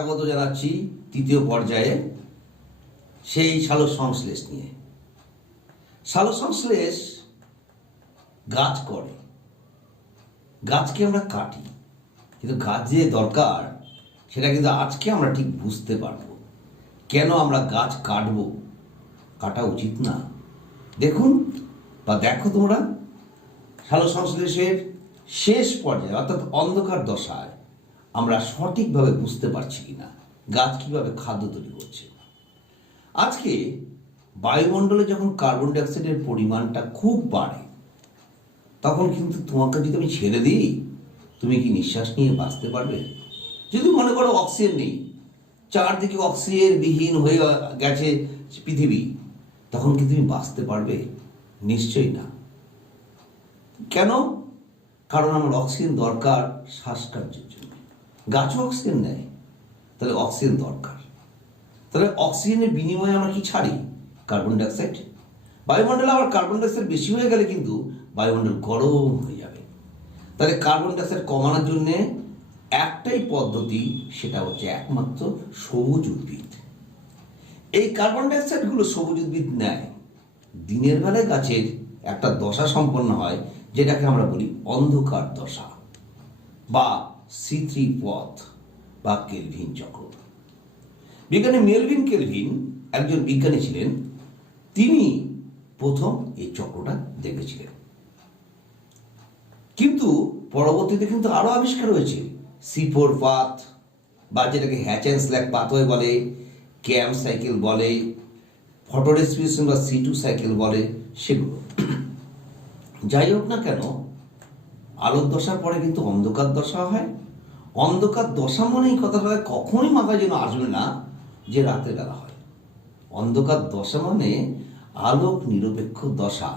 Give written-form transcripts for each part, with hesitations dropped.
স্বাগত জানাচ্ছি তৃতীয় পর্যায়ে সেই সালোক সংশ্লেষ নিয়ে। সালোক সংশ্লেষ গাছ করে, গাছকে আমরা কাটি, কিন্তু গাছ যে দরকার সেটা কিন্তু আজকে আমরা ঠিক বুঝতে পারবো কেন আমরা গাছ কাটবো, কাটা উচিত না। দেখুন বা দেখো তোমরা, সালোক সংশ্লেষের শেষ পর্যায়ে অর্থাৎ অন্ধকার দশায় আমরা সঠিকভাবে বুঝতে পারছি কিনা গাছ কিভাবে খাদ্য তৈরি করছে। আজকে বায়ুমণ্ডলে যখন কার্বন ডাইঅক্সাইডের পরিমাণটা খুব বাড়ে, তখন কিন্তু তোমাকে যদি আমি ছেড়ে দিই, তুমি কি নিঃশ্বাস নিয়ে বাঁচতে পারবে? যদি মনে করো অক্সিজেন নেই, চারদিকে অক্সিজেন বিহীন হয়ে গেছে পৃথিবী, তখন কি তুমি বাঁচতে পারবে? নিশ্চয়ই না। কেন? কারণ আমার অক্সিজেন দরকার শ্বাসকার্যের জন্য। গাছও অক্সিজেন নেয়, তাহলে অক্সিজেন দরকার। তাহলে অক্সিজেনের বিনিময়ে আমরা কি ছাড়ি? Carbon dioxide. বায়ুমণ্ডলে আবার কার্বন ডাইঅক্সাইড বেশি হয়ে গেলে কিন্তু বায়ুমণ্ডল গরম হয়ে যাবে। তাহলে কার্বন ডাইঅক্সাইড কমানোর জন্যে একটাই পদ্ধতি, সেটা হচ্ছে একমাত্র সবুজ উদ্ভিদ। এই কার্বন ডাইঅক্সাইডগুলো সবুজ উদ্ভিদ নেয়। দিনের বেলায় গাছের একটা দশা সম্পন্ন হয়, যেটাকে আমরা বলি অন্ধকার দশা বা C3 পথ বা কেলভিন চক্র। বিজ্ঞানী মেলভিন কেলভিন একজন বিজ্ঞানী ছিলেন, তিনি প্রথম এই চক্রটা দেখেছিলেন। কিন্তু পরবর্তীতে কিন্তু আরো আবিষ্কার হয়েছে, C4 পাথ বা যেটাকে হ্যাচ অ্যান্ড স্ল্যাক পাথওয়ে বলে, ক্যাম সাইকেল বলে, ফটোরেসপিরেশন বা C2 সাইকেল বলে, সেগুলো। যাই হোক না কেন, আলোক দশার পরে কিন্তু অন্ধকার দশা হয়। অন্ধকার দশা মানে এই কথাটা কখনোই মাথায় যেন আসবে না যে রাতের বেলা হয়। অন্ধকার দশা মানে আলোক নিরপেক্ষ দশা,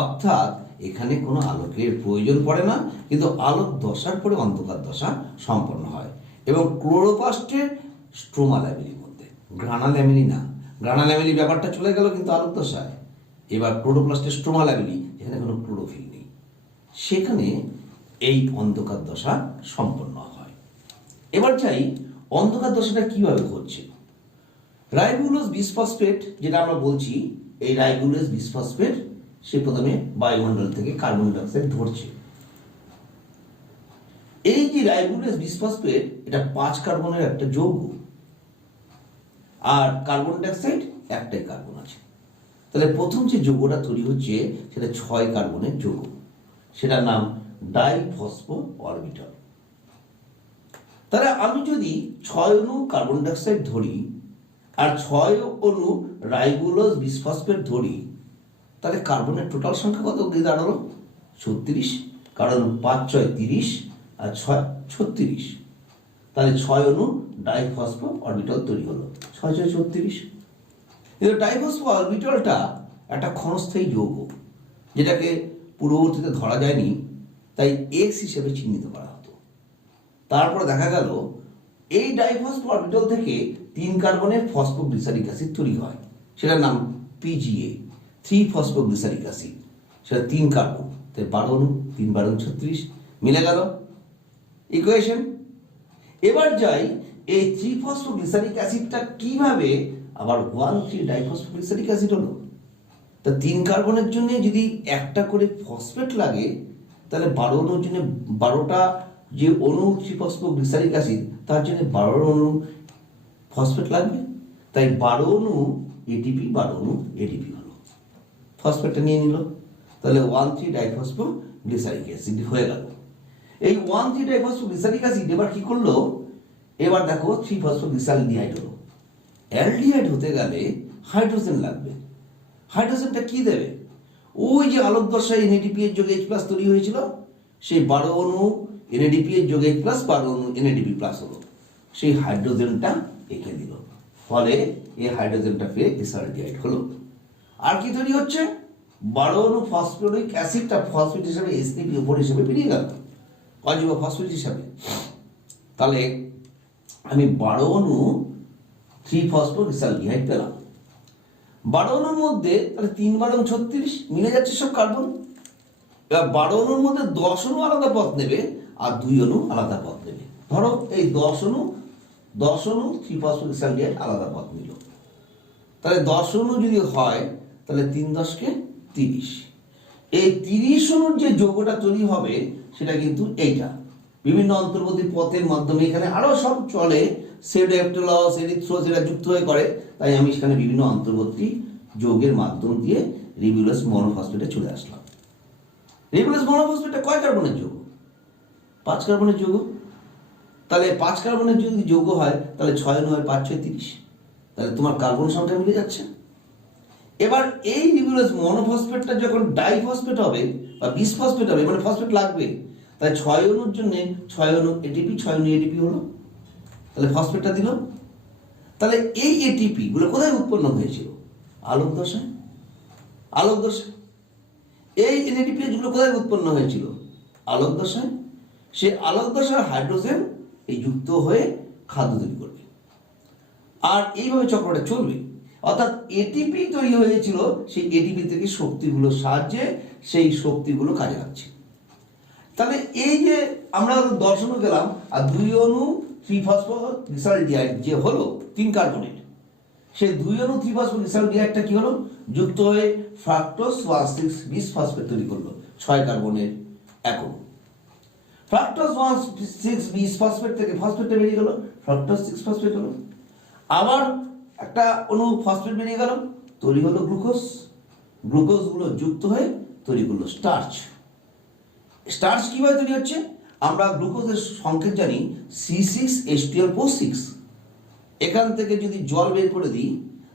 অর্থাৎ এখানে কোনো আলোকের প্রয়োজন পড়ে না, কিন্তু আলোক দশার পরে অন্ধকার দশা সম্পন্ন হয়। এবং ক্লোরোপ্লাস্টের স্ট্রোমা ল্যামেলির মধ্যে, গ্রানা ল্যামেলি না। গ্রানা ল্যামেলি ব্যাপারটা চলে গেল কিন্তু আলোক দশায়। এবার ক্লোরোপ্লাস্টের স্ট্রোমা ল্যামেলি, যেখানে কোনো ক্লোরোফিল নেই, সেখানে এই অন্ধকার দশা সম্পন্ন হয়। এবার চাই অন্ধকার দশাটা কিভাবে ঘটছে। রাইবোলোজ বিসফসফেট যেটা আমরা বলছি, এই রাইবোলোজ বিসফসফেট সে প্রথমে বায়ুমণ্ডল থেকে কার্বন ডাইঅক্সাইড ধরছে। এই যে রাইবোলোজ বিসফসফেট, এটা 5 কার্বনের একটা যৌগ, আর কার্বন ডাইঅক্সাইড একটাই কার্বন আছে। তাহলে প্রথম যে যৌগটা তৈরি হচ্ছে সেটা 6 কার্বনের যৌগ, সেটার নাম ডাইফসফো অরবিটাল। তাহলে আমি যদি 6 অণু কার্বন ডাইঅক্সাইড ধরি আর 6 অণু রাইবোলোজ বিসফসফেট ধরি, তাহলে কার্বনের টোটাল সংখ্যা কত দাঁড়ালো? 36। কারণ 5 6 30 আর 6 36। তাহলে 6 অণু ডাইফসফো অরবিটাল তৈরি হলো, 6 6 36। কিন্তু ডাইফসফো অরবিটালটা একটা ক্ষণস্থায়ী যৌগ, যেটাকে পূর্ববর্তীতে ধরা যায়নি, তাই X হিসেবে চিহ্নিত করা হতো। তারপরে দেখা গেল এই ডাইফসফো অরবিটাল থেকে 3 কার্বনের ফসফোগ্লিসারিক অ্যাসিড তৈরি হয়, সেটার নাম PGA, 3 ফসফোগ্লিসারিক অ্যাসিড। সেটা 3 কার্বন, তাই 12 অণু, 3 12 36, মিলে গেল ইকুয়েশন। এবার যাই এই 3 ফসফোগ্লিসারিক অ্যাসিডটা কিভাবে আবার 1,3 ডাইফসফোগ্লিসারিক অ্যাসিড হলো। তা 3 কার্বনের জন্য যদি একটা করে ফসফেট লাগে, তাহলে 12 অণুর জন্য 12টা যে অণু 3 ফসফোগ্লিসারিক অ্যাসিড, তার জন্য 12 অণু ফসফেট লাগবে। তাই 12 অণু ATP, 12 অণু ADP হলো, ফসফেটটা নিয়ে নিল। তাহলে 1,3 ডাইফসফোগ্লিসারিক অ্যাসিড হয়ে গেল। এই 1,3 ডাইফসফোগ্লিসারিক অ্যাসিড এবার কি করলো? এবার দেখো 3 ফসফোগ্লিসালডিহাইড হলো। অ্যালডিহাইড হতে গেলে হাইড্রোজেন লাগবে। হাইড্রোজেনটা কি দেবে? ওই যে আলোক দশায় NADPH যোগে H+ তৈরি হয়েছিল, সেই 12 অণু NADPH যোগে H+, 12 অণু NADP+ হলো, সেই হাইড্রোজেনটা এঁকে দিল। ফলে এই হাইড্রোজেনটা পেয়ে এসআলডিহাইড হলো। আর কি তৈরি হচ্ছে? 12 অণু ফসফরিক অ্যাসিডটা ফসফেট হিসেবে H3 উপর হিসেবে বেরিয়ে গেল, কনজুগেট ফসফেট হিসাবে। তাহলে আমি 12 অণু 3 ফসফোগ্লিসালডিহাইড পেলাম। 12 অণুর মধ্যে তাহলে 3 12 36 মিলে যাচ্ছে সব কার্বন। এবার 12 অণুর মধ্যে 10 অণু আলাদা পথ নেবে আর 2 অণু আলাদা পথ নেবে। ধরো এই 10 অণু 10 অণু 3-ফসফোগ্লিসালডিহাইড আলাদা পথ নিল। তাহলে 10 অণু যদি হয় তাহলে 3 × 10 = 30। এই 30 অণুর যে যৌগটা তৈরি হবে সেটা কিন্তু এইটা বিভিন্ন অন্তর্বর্তী পথের মাধ্যমে, এখানে আরো সব চলে, সেডোএপ্টোলস, এরিথ্রোস এরা যুক্ত হয়ে করে, তাই আমি সেখানে বিভিন্ন অন্তর্বর্তী যৌগের মাধ্যম দিয়ে রিবিউলাস মনোফসফেটে চলে আসলাম। রিবিউলাস মনোফসফেটটা কয় কার্বনের যৌগ? 5 কার্বনের যৌগ। তাহলে 5 কার্বনের যদি যৌগ হয় তাহলে 6 × 9 = 5 × 6 = 30। তাহলে তোমার কার্বন সংখ্যা মিলে যাচ্ছে। এবার এই রিবিউলাস মনোফসফেটটা যখন ডাইফসফেট হবে বা বিসফসফেট হবে, মানে ফসফেট লাগবে, তাই 6 অণুর জন্য 6 অণু এটিপি, 6 অণু এটিপি হলো, তাহলে ফসফেটটা দিল। তাহলে এই এটিপি গুলো কোথায় উৎপন্ন হয়েছিল? আলোক দশায়। আলোক দশায়। এই NADPH গুলো কোথায় উৎপন্ন হয়েছিল? আলোক দশায়। সে আলোক দশার হাইড্রোজেন এই যুক্ত হয়ে খাদ্য তৈরি করবে, আর এইভাবে চক্রটা চলবে। অর্থাৎ এটিপি তৈরি হয়েছিল, সেই এটিপি থেকে শক্তিগুলোর সাহায্যে সেই শক্তিগুলো কাজে লাগছে। তাহলে এই যে আমরা 10 অণু গেলাম আর 2 অণু 3-ফসফোগ্লিসালডিহাইড যে হলো 3 কার্বনের, সেই 2 অণু 3-ফসফোগ্লিসালডিহাইডটা কি হলো? যুক্ত হয়ে ফ্রাক্টোজ 1,6 বিসফসফেট তৈরি করলো 6 কার্বনের এক অণু। ফ্রাক্টোজ 1,6 বিসফসফেট থেকে ফসফেটটা বেরিয়ে গেল, ফ্রাক্টোজ 6-ফসফেট হলো। আবার একটা অণু ফসফেট বেরিয়ে গেল, তৈরি হলো গ্লুকোজ। গ্লুকোজ গুলো যুক্ত হয়ে তৈরি করলো স্টার্চ। স্টার্চ কিভাবে তৈরি হচ্ছে? আমরা গ্লুকোজের সংকেত জানি C6H12O6। এখান থেকে যদি জল বের করে দিই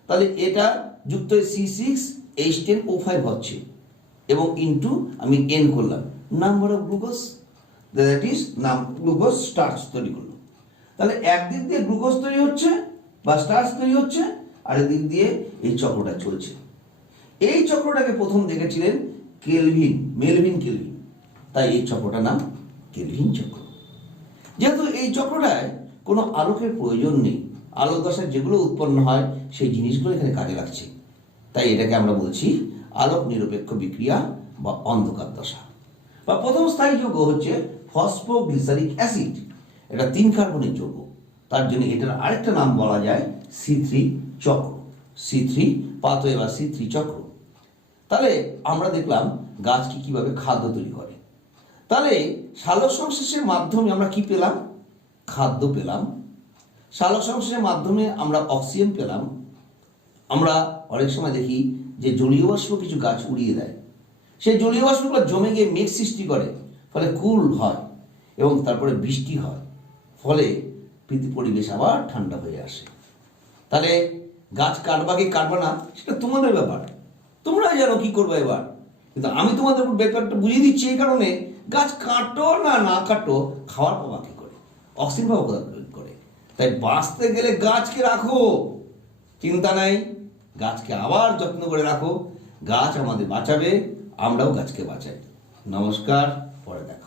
তাহলে এটা যুক্ত হয়ে C6H10O5 হচ্ছে, এবং ইনটু আমি N করলাম, number of glucose, that is নাম গ্লুকোজ স্টার্চ তৈরি করলো। তাহলে একদিক দিয়ে গ্লুকোজ তৈরি হচ্ছে বা স্টার্চ তৈরি হচ্ছে, আর একদিক দিয়ে এই চক্রটা চলছে। এই চক্রটাকে প্রথম দেখেছিলেন মেলভিন কেলভিন, তাই এই চক্রটার নাম কেলভিন চক্র। যেহেতু এই চক্রটায় কোনো আলোকের প্রয়োজন নেই, আলোক দশায় যেগুলো উৎপন্ন হয় সেই জিনিসগুলো এখানে কাজে লাগছে, তাই এটাকে আমরা বলছি আলোক নিরপেক্ষ বিক্রিয়া বা অন্ধকার দশা। বা প্রথম স্থায়ী যৌগ হচ্ছে ফসফোগ্লিসারিক অ্যাসিড। এটা 3 কার্বনের যৌগ, তার জন্য এটার আরেকটা নাম বলা যায় C3 চক্র, C3 পাথওয়ে বা C3 চক্র। তাহলে আমরা দেখলাম গাছ কিভাবে খাদ্য তৈরি করে। তাহলে সালোক সংশ্লেষের মাধ্যমে আমরা কি পেলাম? খাদ্য পেলাম। সালোক সংশ্লেষের মাধ্যমে আমরা অক্সিজেন পেলাম। আমরা অনেক সময় দেখি যে জলীয় বাষ্প কিছু গাছ উড়িয়ে দেয়, সেই জলীয় বাষ্পগুলো জমে গিয়ে মেঘ সৃষ্টি করে, ফলে কুল হয় এবং তারপরে বৃষ্টি হয়, ফলে পরিবেশ আবার ঠান্ডা হয়ে আসে। তাহলে গাছ কাটবা কি কাটবা না সেটা তোমাদের ব্যাপার, তোমরা জানো কি করবে এবার, কিন্তু আমি তোমাদের ব্যাপারটা বুঝিয়ে দিচ্ছি এই কারণে, গাছ কাটো না না কাটো, খাওয়ার পাবা কি করে, অক্সিজেন পাবা কোথা করে। তাই বাঁচতে গেলে গাছকে রাখো, চিন্তা নাই, গাছকে আবার যত্ন করে রাখো। গাছ আমাদের বাঁচাবে, আমরাও গাছকে বাঁচাই। নমস্কার, পরে দেখা।